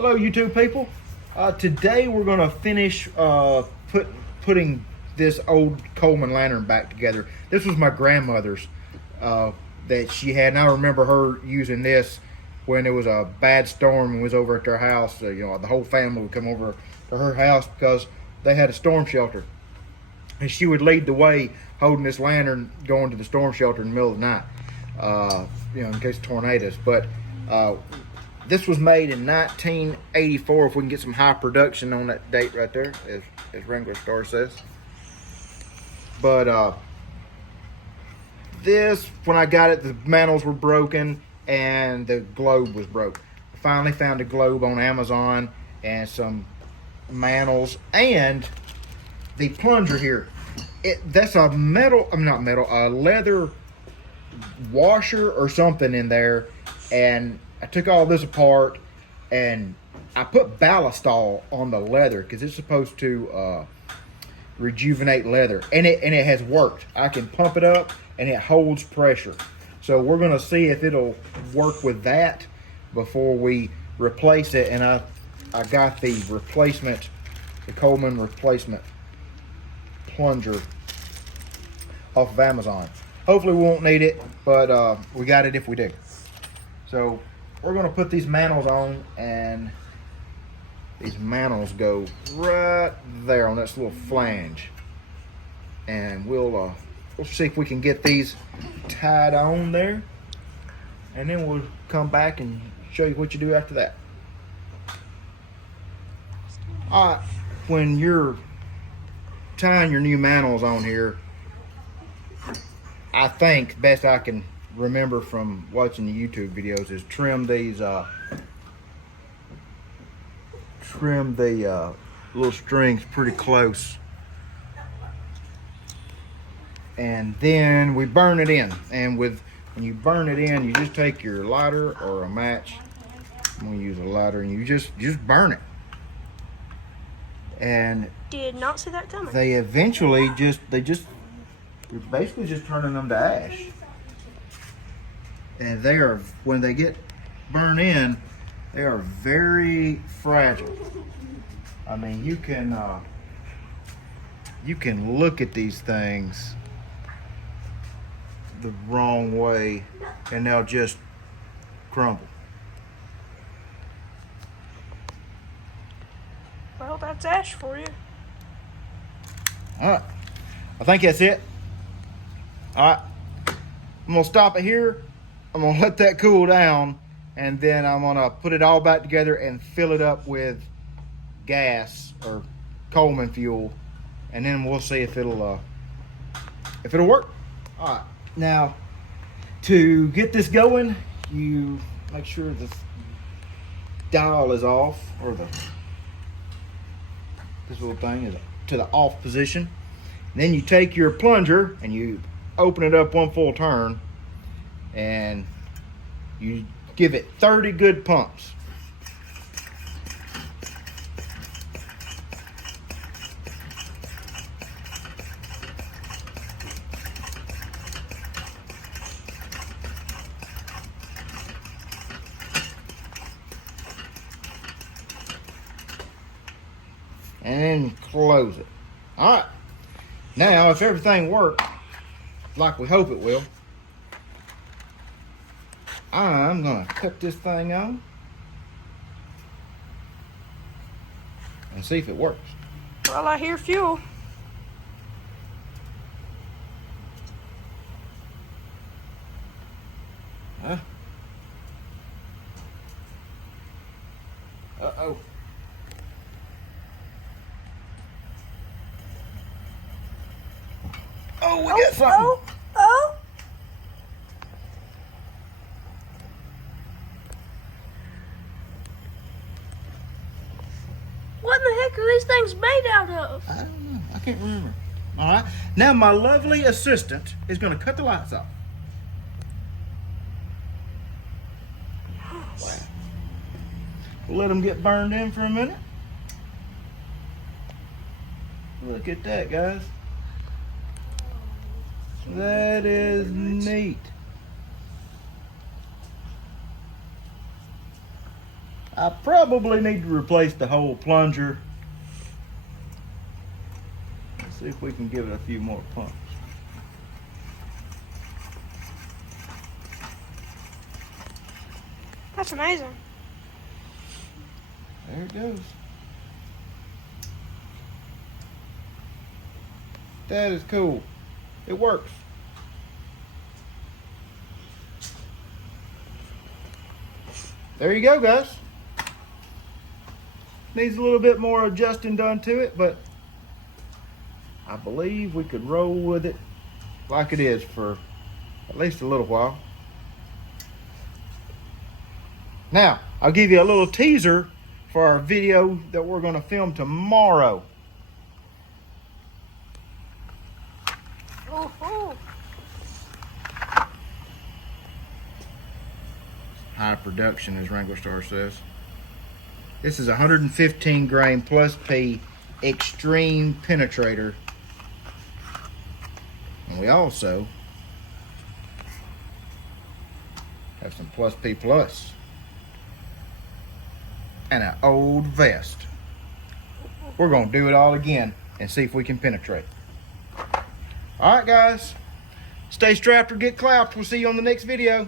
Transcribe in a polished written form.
Hello, YouTube people. Today we're going to finish putting this old Coleman lantern back together. This was my grandmother's that she had, and I remember her using this when it was a bad storm and was over at their house. The whole family would come over to her house because they had a storm shelter, and she would lead the way holding this lantern going to the storm shelter in the middle of the night, in case of tornadoes. But this was made in 1984, if we can get some high production on that date right there, as Wrangler Star says. But this, when I got it, the mantels were broken and the globe was broke. I finally found a globe on Amazon and some mantels and the plunger here. That's a a leather washer or something in there, and I took all this apart and I put ballistol on the leather because it's supposed to rejuvenate leather, and it has worked. I can pump it up and it holds pressure. So we're gonna see if it'll work with that before we replace it. And I got the replacement, the Coleman replacement plunger off of Amazon. Hopefully we won't need it, but we got it if we do. So we're gonna put these mantels on, and these mantels go right there on this little flange, and we'll see if we can get these tied on there, and then we'll come back and show you what you do after that. All right, when you're tying your new mantels on here, I think best I can remember from watching the YouTube videos is trim the little strings pretty close, and then we burn it in. And when you burn it in, you just take your lighter or a match. I'm gonna use a lighter, and you just burn it. And did not see that coming. They eventually you're basically just turning them to ash. And when they get burned in, they are very fragile. I mean, you can look at these things the wrong way and they'll just crumble. Well, that's ash for you. All right, I think that's it. All right, I'm gonna stop it here. I'm gonna let that cool down, and then I'm gonna put it all back together and fill it up with gas or Coleman fuel, and then we'll see if it'll work. All right, now to get this going, you make sure the dial is off, or this little thing is to the off position. And then you take your plunger and you open it up one full turn, and you give it 30 good pumps. And then close it. All right. Now, if everything works like we hope it will, I'm gonna cut this thing on and see if it works. Well, I hear fuel. Huh? Uh-oh. Oh, we got something. Oh. What in the heck are these things made out of? I don't know. I can't remember. All right. Now my lovely assistant is going to cut the lights off. Wow. We'll let them get burned in for a minute. Look at that, guys. That is neat. I probably need to replace the whole plunger. Let's see if we can give it a few more pumps. That's amazing. There it goes. That is cool. It works. There you go, guys. Needs a little bit more adjusting done to it, but I believe we could roll with it like it is for at least a little while. Now, I'll give you a little teaser for our video that we're going to film tomorrow. Oh, High production, as Wrangler Star says. This is 115 grain plus P extreme penetrator. And we also have some plus P plus and an old vest. We're gonna do it all again and see if we can penetrate. All right, guys, stay strapped or get clapped. We'll see you on the next video.